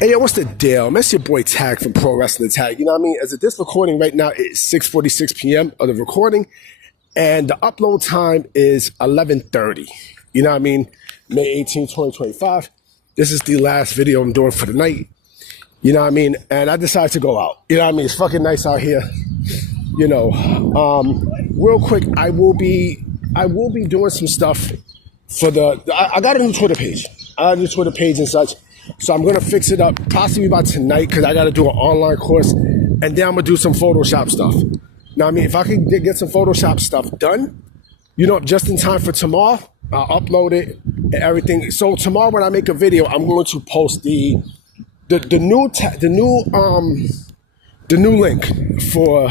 Hey, yo, what's the deal? That's your boy Tag from Pro Wrestling Tag. You know what I mean? As of this recording right now, it's 6:46 p.m. of the recording, and the upload time is 11:30. You know what I mean? May 18, 2025. This is the last video I'm doing for the night. You know what I mean? And I decided to go out. You know what I mean? It's fucking nice out here. You know, real quick, I will be doing some stuff for I got a new Twitter page. I got a new Twitter page and such. So I'm going to fix it up possibly by tonight because I got to do an online course. And then I'm going to do some Photoshop stuff. Now, I mean, if I can get some Photoshop stuff done, you know, just in time for tomorrow, I'll upload it and everything. So tomorrow when I make a video, I'm going to post the new link for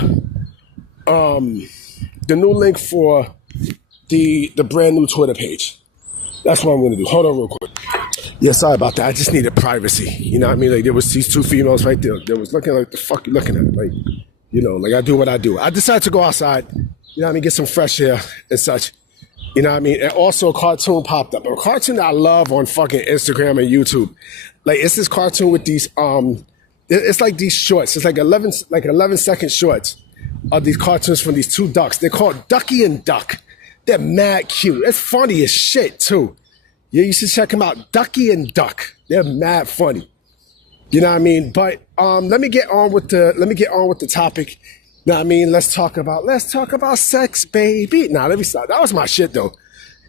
the brand new Twitter page. That's what I'm going to do. Hold on real quick. Yeah, sorry about that. I just needed privacy. You know what I mean? Like, there was these two females right there. They was looking like, the fuck you looking at? Like, you know, like I do what I do. I decided to go outside, you know what I mean, get some fresh air and such. You know what I mean? And also a cartoon popped up. A cartoon that I love on fucking Instagram and YouTube. Like, it's this cartoon with these, it's like these shorts. It's like 11-second shorts of these cartoons from these two ducks. They're called Ducky and Duck. They're mad cute. It's funny as shit, too. Yeah, you should check them out. Ducky and Duck. They're mad funny. You know what I mean? But let me get on with the topic. You know what I mean? Let's talk about sex, baby. Nah, let me stop. That was my shit though.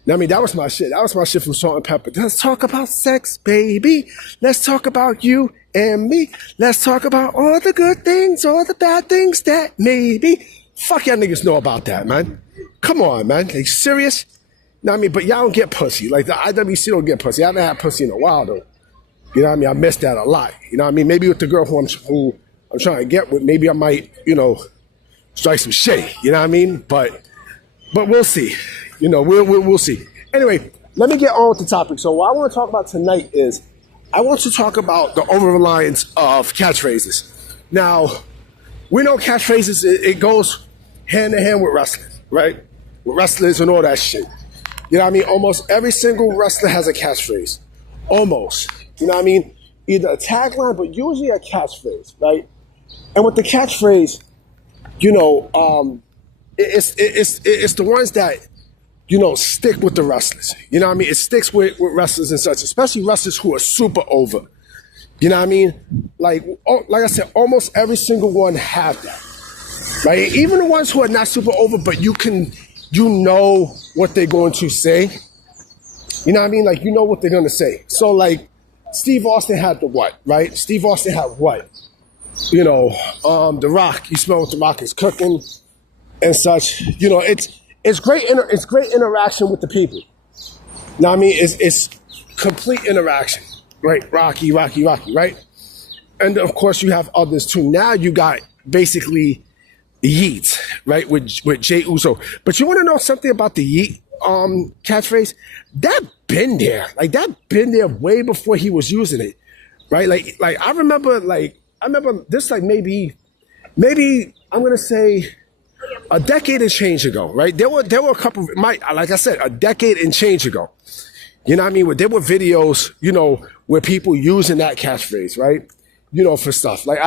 I mean, that was my shit. That was my shit from Salt and Pepper. Let's talk about sex, baby. Let's talk about you and me. Let's talk about all the good things, all the bad things that maybe. Fuck y'all niggas know about that, man. Come on, man. Are you serious? You know what I mean? But y'all don't get pussy. Like, the IWC don't get pussy. I haven't had pussy in a while, though. You know what I mean? I missed that a lot. You know what I mean? Maybe with the girl who I'm trying to get with, maybe I might, you know, strike some shade. You know what I mean? But we'll see. You know, we'll see. Anyway, let me get on with the topic. So what I want to talk about tonight is I want to talk about the over-reliance of catchphrases. Now, we know catchphrases, it goes hand in hand with wrestling, right? With wrestlers and all that shit. You know what I mean? Almost every single wrestler has a catchphrase. Almost. You know what I mean? Either a tagline, but usually a catchphrase, right? And with the catchphrase, you know, it's the ones that, you know, stick with the wrestlers. You know what I mean? It sticks with wrestlers and such, especially wrestlers who are super over. You know what I mean? Like I said, almost every single one have that. Right? Even the ones who are not super over, but you know what they're going to say. You know what I mean? Like, you know what they're going to say. So, like, Steve Austin had the what, right? Steve Austin had what? You know, The Rock. You smell what The Rock is cooking and such. You know, it's great interaction with the people. You know what I mean? It's complete interaction. Right? Rocky, right? And, of course, you have others, too. Now you got basically YEET, right, with Jey Uso. But you want to know something about the YEET catchphrase? That been there. Like, that been there way before he was using it, right? Like I remember this, like, maybe I'm gonna say a decade and change ago, right? There were a couple, like I said, a decade and change ago. You know what I mean? Where there were videos, you know, where people using that catchphrase, right? You know, for stuff. Like,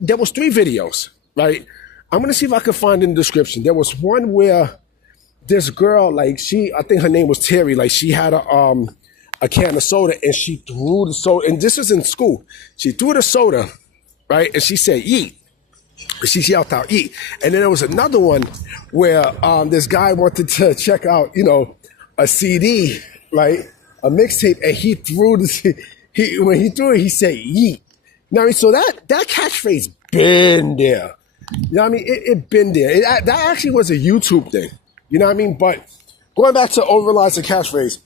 there was 3 videos, right? I'm going to see if I can find in the description. There was one where this girl, like, I think her name was Terry, like, she had a can of soda and she threw the soda, and this was in school. She threw the soda, right? And she said, "Yeet." She yelled out, "Yeet." And then there was another one where this guy wanted to check out, you know, a CD, right? A mixtape, and he threw when he threw it, he said, "Yeet." Now, so that catchphrase been there. You know what I mean? It been there. That actually was a YouTube thing. You know what I mean? But going back to overreliance and catchphrase,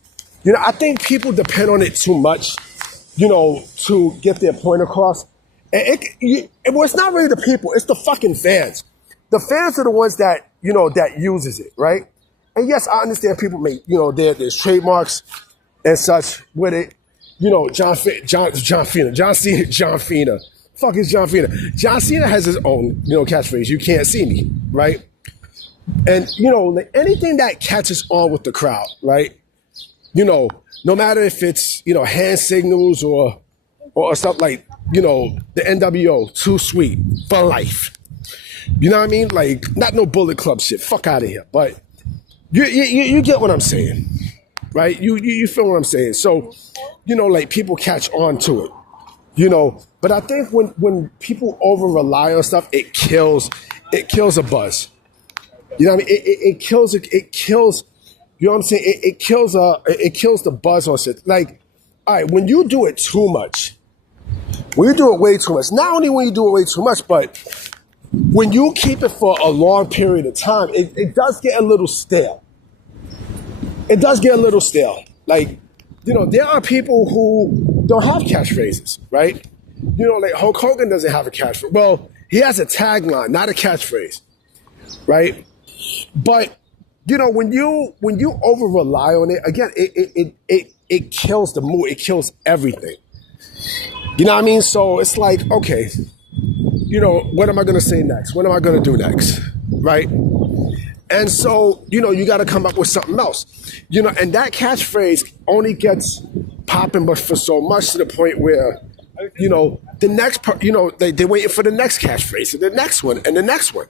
you know, I think people depend on it too much, you know, to get their point across. And it's not really the people. It's the fucking fans. The fans are the ones that, you know, that uses it, right? And yes, I understand people make, you know, there's trademarks and such with it. You know, John Cena. Fuck is John Cena? John Cena has his own, you know, catchphrase. You can't see me, right? And, you know, like anything that catches on with the crowd, right? You know, no matter if it's, you know, hand signals or or stuff like, the NWO, Too Sweet, for life. You know what I mean? Like, not no Bullet Club shit. Fuck out of here. But you get what I'm saying, right? You feel what I'm saying? So, like people catch on to it, But I think when people over rely on stuff, it kills a buzz. You know what I mean? It kills. You know what I'm saying? It kills the buzz on shit. Like, all right, when you do it too much, when you do it way too much, not only when you do it way too much, but when you keep it for a long period of time, it does get a little stale. It does get a little stale. Like, there are people who don't have catchphrases, right? Like Hulk Hogan doesn't have a catchphrase. Well, he has a tagline, not a catchphrase, right? But when you over rely on it, again, it kills the mood. It kills everything. You know what I mean? So it's like, okay, what am I going to say next? What am I going to do next? Right? And so, you got to come up with something else. And that catchphrase only gets popping, but for so much to the point where, the next part, they're waiting for the next catchphrase and the next one and the next one,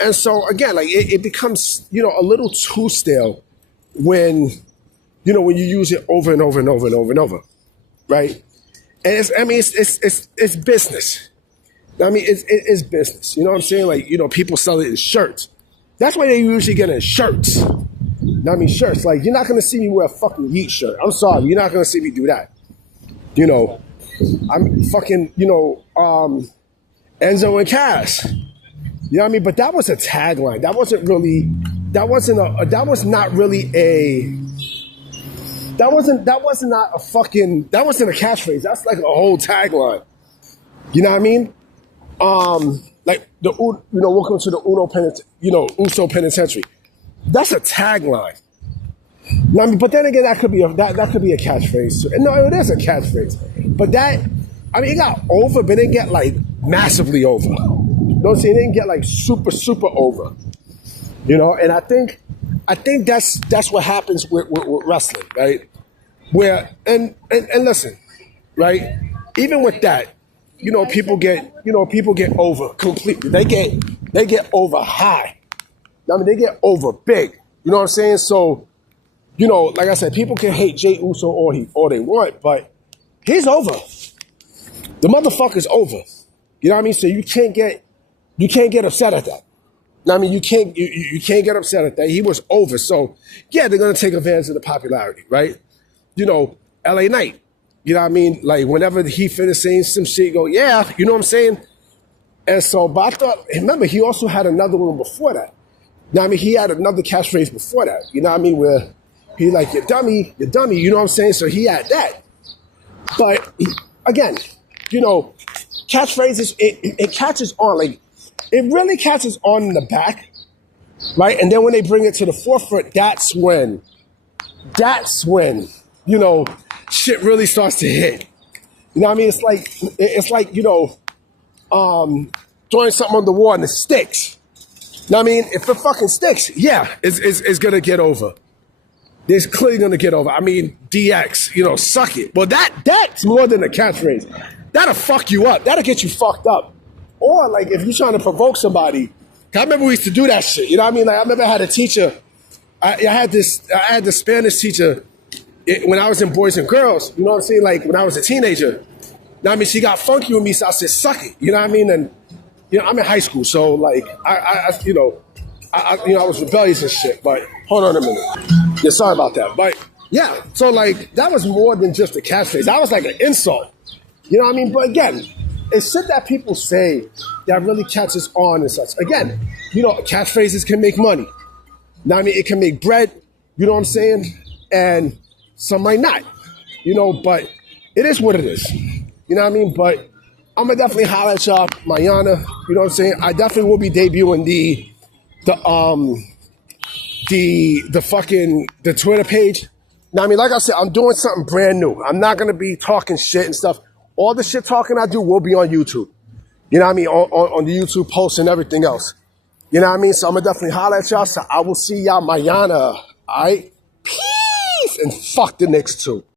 And so, again, like it becomes, a little too stale when you use it over and over and over and over and over, right? And it's business. I mean, it's business. You know what I'm saying? Like, people sell it in shirts. That's why they usually get in shirts. Shirts. Like, you're not going to see me wear a fucking YEET shirt. I'm sorry. You're not going to see me do that. I'm fucking, Enzo and Cass. You know what I mean? But that was a tagline. That was not really a catchphrase. That's like a whole tagline. You know what I mean? Like welcome to the Uso Penitentiary. That's a tagline. But then again, that could be a catchphrase. No, it is a catchphrase. But it got over, but it didn't get like massively over. You know what I'm saying? It didn't get like super, super over. And I think that's what happens with wrestling, right? Where and listen, right? Even with that, people get over completely. They get over high. They get over big. You know what I'm saying? So, like I said, people can hate Jey Uso all they want, but he's over. The motherfucker's over. You know what I mean? So you can't get upset at that. You can't get upset at that. He was over. So yeah, they're gonna take advantage of the popularity, right? LA Knight. You know what I mean? Like whenever he finished saying some shit, go, yeah, you know what I'm saying? And so, but I thought, remember, he also had another one before that. He had another catchphrase before that. You know what I mean? Where he like, you dummy, you know what I'm saying? So he had that. But again, catchphrases, it catches on. Like, it really catches on in the back, right? And then when they bring it to the forefront, that's when, shit really starts to hit. You know what I mean? It's like throwing something on the wall and it sticks. You know what I mean? If it fucking sticks, yeah, it's gonna get over. It's clearly gonna get over. DX, suck it. Well, that's more than a catchphrase. That'll fuck you up. That'll get you fucked up. Or like if you're trying to provoke somebody. I remember we used to do that shit. You know what I mean? Like I remember I had a teacher. I had this Spanish teacher when I was in Boys and Girls. You know what I'm saying? Like when I was a teenager. She got funky with me, so I said, "Suck it." You know what I mean? And I'm in high school, so like I was rebellious and shit. But hold on a minute. Yeah, sorry about that. But yeah, so like that was more than just a catchphrase. That was like an insult. You know what I mean? But again, it's shit that people say that really catches on and such. Again, catchphrases can make money. It can make bread. You know what I'm saying? And some might not. But it is what it is. You know what I mean? But I'm gonna definitely holler at y'all mañana. You know what I'm saying? I definitely will be debuting the Twitter page. Like I said, I'm doing something brand new. I'm not gonna be talking shit and stuff. All the shit talking I do will be on YouTube. You know what I mean? On the YouTube posts and everything else. You know what I mean? So I'm gonna definitely holler at y'all. So I will see y'all mañana. All right? Peace and fuck the Knicks too.